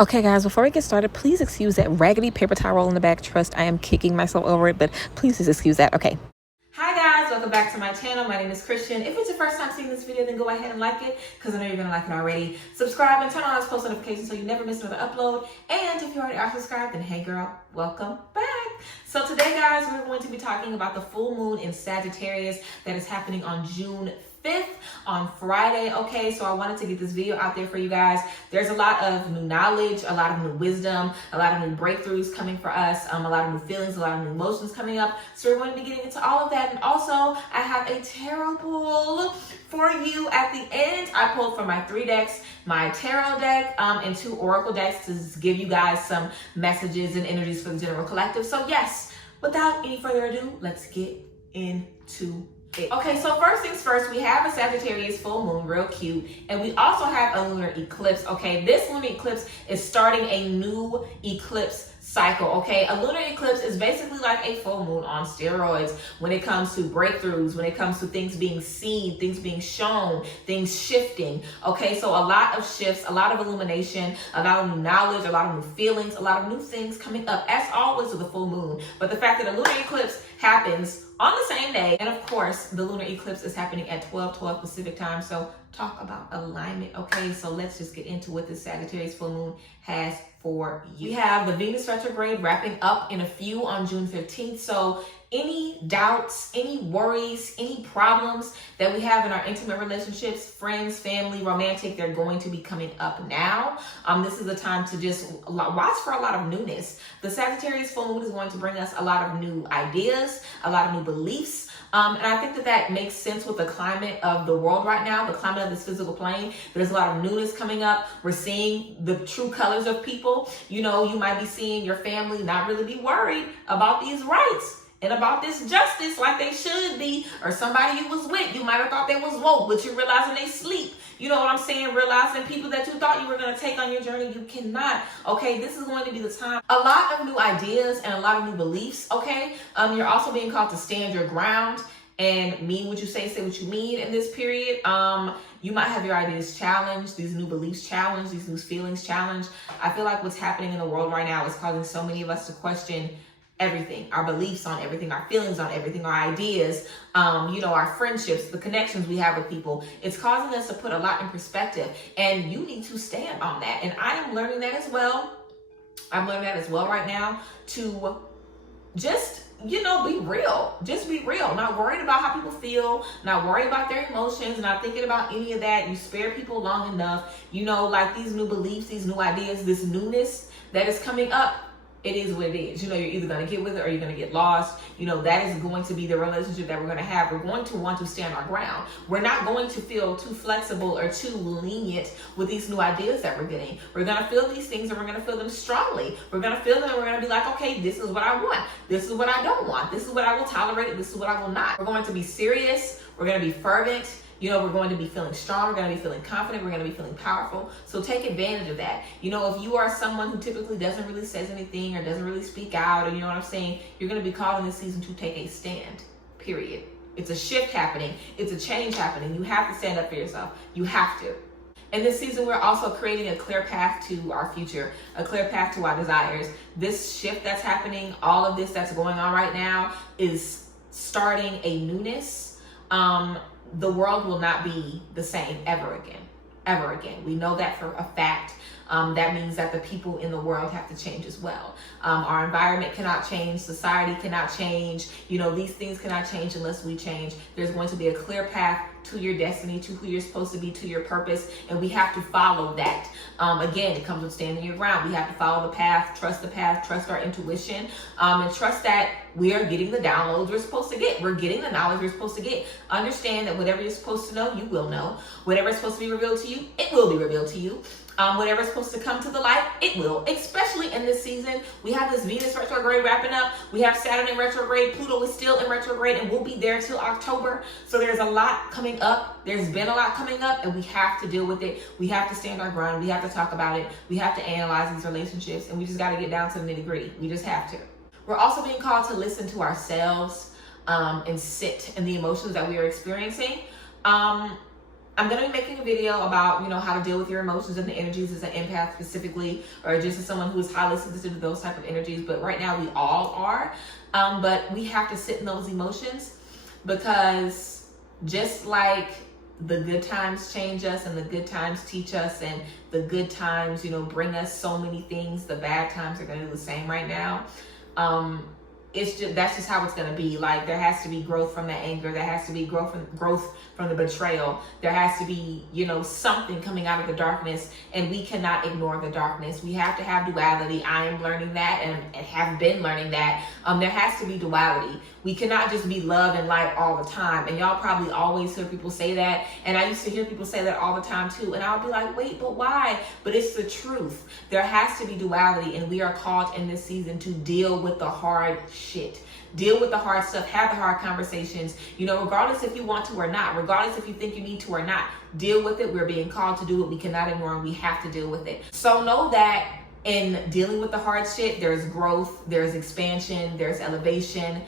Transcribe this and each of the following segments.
Okay guys, before we get started, please excuse that raggedy paper towel roll in the back. Trust, I am kicking myself over it, but please just excuse that. Okay. Hi guys, welcome back to my channel. My name is Christian. If it's your first time seeing this video, then go ahead and like it, because I know you're going to like it already. Subscribe and turn on those post notifications so you never miss another upload. And if you already are subscribed, then hey girl, welcome back. So today guys, we're going to be talking about the full moon in Sagittarius that is happening on June 5th on Friday. Okay, so I wanted to get this video out there for you guys. There's a lot of new knowledge, a lot of new wisdom, a lot of new breakthroughs coming for us, a lot of new feelings, a lot of new emotions coming up. So we're going to be getting into all of that. And also I have a tarot pull for you at the end. I pulled from my 3 decks, my tarot deck and 2 oracle decks to give you guys some messages and energies for the general collective. So yes, without any further ado, let's get into it. Okay, so first things first, we have a Sagittarius full moon, real cute, and we also have a lunar eclipse. Okay, this lunar eclipse is starting a new eclipse cycle. Okay, a lunar eclipse is basically like a full moon on steroids when it comes to breakthroughs, when it comes to things being seen, things being shown, things shifting. Okay, so a lot of shifts, a lot of illumination, a lot of new knowledge, a lot of new feelings, a lot of new things coming up, as always with the full moon. But the fact that a lunar eclipse happens on the same day, and of course the lunar eclipse is happening at 12:12 Pacific time, so talk about alignment. Okay, so let's just get into what this Sagittarius full moon has for you. We have the Venus retrograde wrapping up in a few on June 15th. So any doubts, any worries, any problems that we have in our intimate relationships, friends, family, romantic, they're going to be coming up now. This is the time to just watch for a lot of newness. The Sagittarius full moon is going to bring us a lot of new ideas, a lot of new beliefs. And I think that makes sense with the climate of the world right now, the climate of this physical plane. There's a lot of newness coming up. We're seeing the true colors of people. You know, you might be seeing your family not really be worried about these rights and about this justice like they should be, or somebody you was with, you might have thought they was woke, but you're realizing they sleep. You know what I'm saying? Realizing people that you thought you were going to take on your journey, you cannot. Okay, this is going to be the time. A lot of new ideas and a lot of new beliefs. Okay, you're also being called to stand your ground and mean what you say what you mean in this period. You might have your ideas challenged, these new beliefs challenged, these new feelings challenged. I feel like what's happening in the world right now is causing so many of us to question everything, our beliefs on everything, our feelings on everything, our ideas, you know, our friendships, the connections we have with people. It's causing us to put a lot in perspective, and you need to stand on that. And I am learning that as well. I'm learning that as well right now, to just, you know, be real. Just be real. Not worried about how people feel, not worried about their emotions, not thinking about any of that. You spare people long enough. You know, like these new beliefs, these new ideas, this newness that is coming up, it is what it is. You know, you're either going to get with it or you're going to get lost. You know, that is going to be the relationship that we're going to have. We're going to want to stand our ground. We're not going to feel too flexible or too lenient with these new ideas that we're getting. We're going to feel these things and we're going to feel them strongly. We're going to feel them and we're going to be like, okay, this is what I want. This is what I don't want. This is what I will tolerate. This is what I will not. We're going to be serious. We're going to be fervent. You know, we're going to be feeling strong, we're going to be feeling confident, we're going to be feeling powerful. So take advantage of that. You know, if you are someone who typically doesn't really say anything or doesn't really speak out, or you know what I'm saying, you're going to be called in this season to take a stand, period. It's a shift happening. It's a change happening. You have to stand up for yourself. You have to. In this season, we're also creating a clear path to our future, a clear path to our desires. This shift that's happening, all of this that's going on right now is starting a newness. The world will not be the same ever again. Ever again. We know that for a fact. That means that the people in the world have to change as well. Our environment cannot change. Society cannot change. You know, these things cannot change unless we change. There's going to be a clear path to your destiny, to who you're supposed to be, to your purpose, and we have to follow that. Again, it comes with standing your ground. We have to follow the path, trust our intuition, and trust that we are getting the downloads we're supposed to get. We're getting the knowledge we're supposed to get. Understand that whatever you're supposed to know, you will know. Whatever is supposed to be revealed to you, it will be revealed to you. Whatever's supposed to come to the light, it will. Especially in this season, we have this Venus retrograde wrapping up. We have Saturn in retrograde. Pluto is still in retrograde and will be there till October. So there's a lot coming up. There's been a lot coming up, and we have to deal with it. We have to stand our ground. We have to talk about it. We have to analyze these relationships, and we just got to get down to the nitty-gritty. We just have to. We're also being called to listen to ourselves and sit in the emotions that we are experiencing. I'm going to be making a video about, how to deal with your emotions and the energies as an empath specifically, or just as someone who is highly sensitive to those type of energies. But right now we all are. But we have to sit in those emotions, because just like the good times change us and the good times teach us and the good times, bring us so many things, the bad times are going to do the same right now. That's just how it's going to be. Like, there has to be growth from the anger. There has to be growth from the betrayal. There has to be, something coming out of the darkness, and we cannot ignore the darkness. We have to have duality. I am learning that and have been learning that. There has to be duality. We cannot just be love and light all the time. And y'all probably always hear people say that. And I used to hear people say that all the time too. And I'll be like, wait, but why? But it's the truth. There has to be duality, and we are called in this season to deal with the hard shit. Deal with the hard stuff, have the hard conversations, regardless if you want to or not, regardless if you think you need to or not, deal with it. We're being called to do it. We cannot ignore it. We have to deal with it. So know that in dealing with the hard shit, there's growth, there's expansion, there's elevation,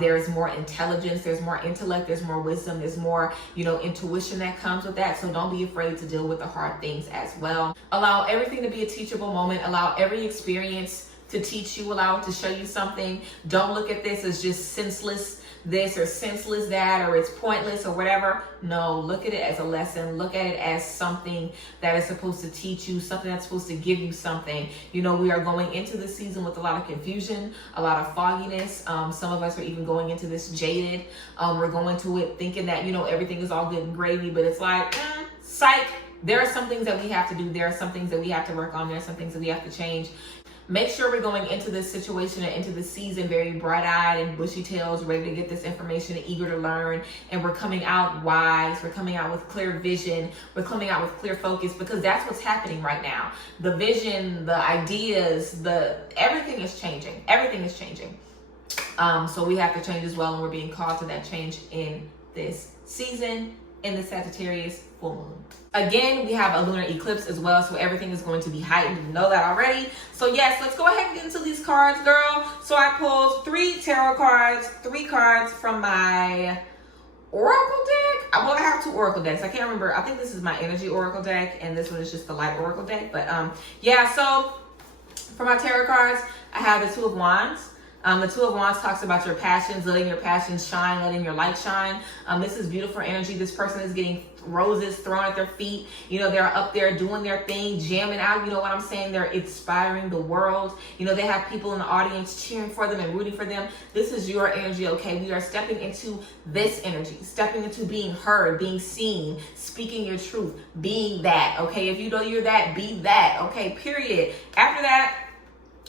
there's more intelligence, there's more intellect, there's more wisdom, there's more, intuition that comes with that. So don't be afraid to deal with the hard things as well. Allow everything to be a teachable moment. Allow every experience to teach you, allow it to show you something. Don't look at this as just senseless this or senseless that, or it's pointless or whatever. No, look at it as a lesson. Look at it as something that is supposed to teach you, something that's supposed to give you something. We are going into this season with a lot of confusion, a lot of fogginess. Some of us are even going into this jaded. We're going to it thinking that, everything is all good and gravy, but it's like, psych. There are some things that we have to do. There are some things that we have to work on. There are some things that we have to change. Make sure we're going into this situation and into the season very bright-eyed and bushy-tails, ready to get this information and eager to learn. And we're coming out wise. We're coming out with clear vision. We're coming out with clear focus, because that's what's happening right now. The vision, the ideas, everything is changing. Everything is changing. So we have to change as well, and we're being called to that change in this season, in the Sagittarius full moon. Again, we have a lunar eclipse as well, so everything is going to be heightened. You know that already. So yes, let's go ahead and get into these cards, girl. So I pulled 3 tarot cards, 3 cards from my oracle deck. I have 2 oracle decks. I can't remember. I think this is my energy oracle deck, and this one is just the light oracle deck. But yeah, so for my tarot cards, I have the 2 of Wands. The 2 of Wands talks about your passions, letting your passions shine, letting your light shine. This is beautiful energy. This person is getting roses thrown at their feet. They're up there doing their thing, jamming out. You know what I'm saying? They're inspiring the world. They have people in the audience cheering for them and rooting for them. This is your energy, okay? We are stepping into this energy, stepping into being heard, being seen, speaking your truth, being that, okay? If you know you're that, be that, okay? Period. After that,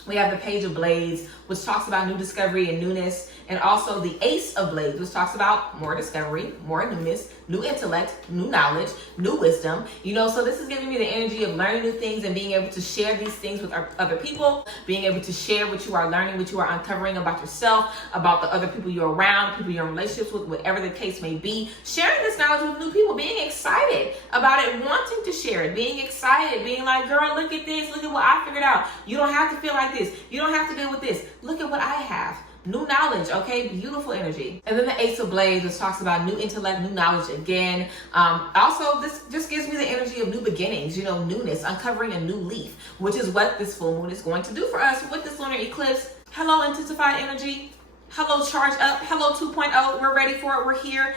we have the Page of Blades, which talks about new discovery and newness, and also the Ace of Blades, which talks about more discovery, more newness, new intellect, new knowledge, new wisdom. So this is giving me the energy of learning new things and being able to share these things with other people, being able to share what you are learning, what you are uncovering about yourself, about the other people you're around, people you're in relationships with, whatever the case may be. Sharing this knowledge with new people, being excited about it, wanting to share it, being excited, being like, girl, look at this, look at what I figured out. You don't have to feel like this. You don't have to deal with this. Look at what I have. New knowledge, okay? Beautiful energy. And then the Ace of Blades, which talks about new intellect, new knowledge again. Also, this just gives me the energy of new beginnings, newness, uncovering a new leaf, which is what this full moon is going to do for us with this lunar eclipse. Hello, intensified energy. Hello, charge up. Hello, 2.0. We're ready for it. We're here.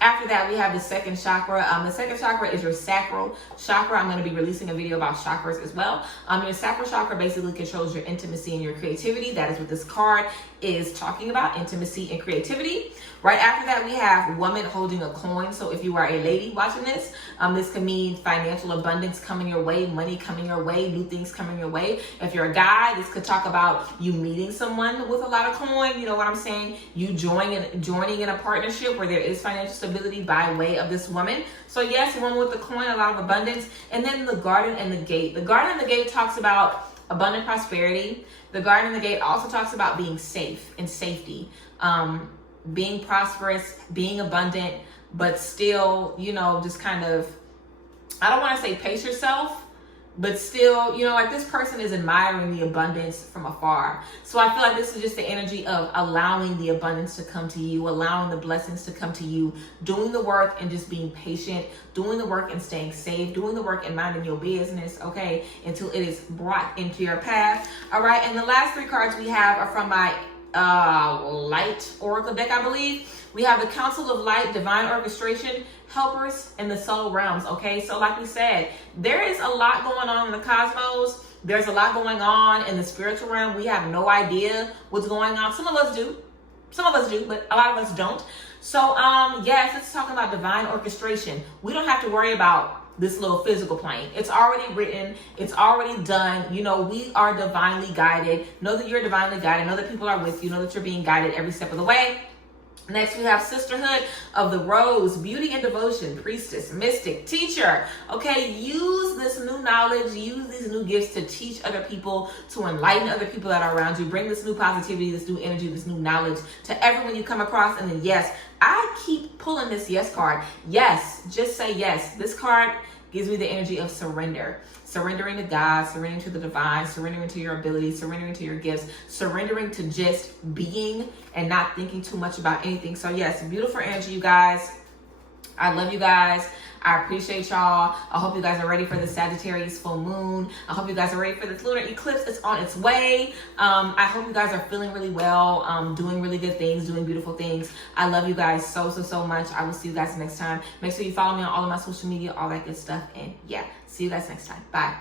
After that, we have the second chakra. The second chakra is your sacral chakra. I'm going to be releasing a video about chakras as well. Your sacral chakra basically controls your intimacy and your creativity. That is what this card is talking about, intimacy and creativity. Right after that, we have woman holding a coin. So if you are a lady watching this, this can mean financial abundance coming your way, money coming your way, new things coming your way. If you're a guy, this could talk about you meeting someone with a lot of coin. You know what I'm saying? You joining in a partnership where there is financial stability by way of this woman. So yes, a woman with the coin, a lot of abundance. And then the garden and the gate. The garden and the gate talks about abundant prosperity. The garden and the gate also talks about being safe and safety. Being prosperous, being abundant, but still, just kind of, I don't want to say pace yourself, but still, you know, like this person is admiring the abundance from afar. So I feel like this is just the energy of allowing the abundance to come to you, allowing the blessings to come to you, doing the work and just being patient, doing the work and staying safe, doing the work and minding your business, okay, until it is brought into your path. All right, and the last 3 cards we have are from my light oracle deck, I believe. We have the Council of Light, Divine Orchestration, Helpers, and the Soul Realms. Okay, so like we said, there is a lot going on in the cosmos. There's a lot going on in the spiritual realm. We have no idea what's going on. Some of us do, but a lot of us don't. So yes, let's talk about divine orchestration. We don't have to worry about this little physical plane. It's already written, it's already done. You know, we are divinely guided. Know that you're divinely guided. Know that people are with you. Know that you're being guided every step of the way. Next, we have Sisterhood of the Rose, Beauty and Devotion, Priestess, Mystic, Teacher. Okay, use this new knowledge, use these new gifts to teach other people, to enlighten other people that are around you. Bring this new positivity, this new energy, this new knowledge to everyone you come across. And then yes, I keep pulling this yes card. Yes, just say yes. This card gives me the energy of surrender. Surrendering to God, surrendering to the divine, surrendering to your abilities, surrendering to your gifts, surrendering to just being and not thinking too much about anything. So yes, beautiful energy, you guys. I love you guys. I appreciate y'all. I hope you guys are ready for the Sagittarius full moon. I hope you guys are ready for this lunar eclipse. It's on its way. I hope you guys are feeling really well, doing really good things, doing beautiful things. I love you guys so much. I will see you guys next time. Make sure you follow me on all of my social media, all that good stuff. And yeah, see you guys next time. Bye.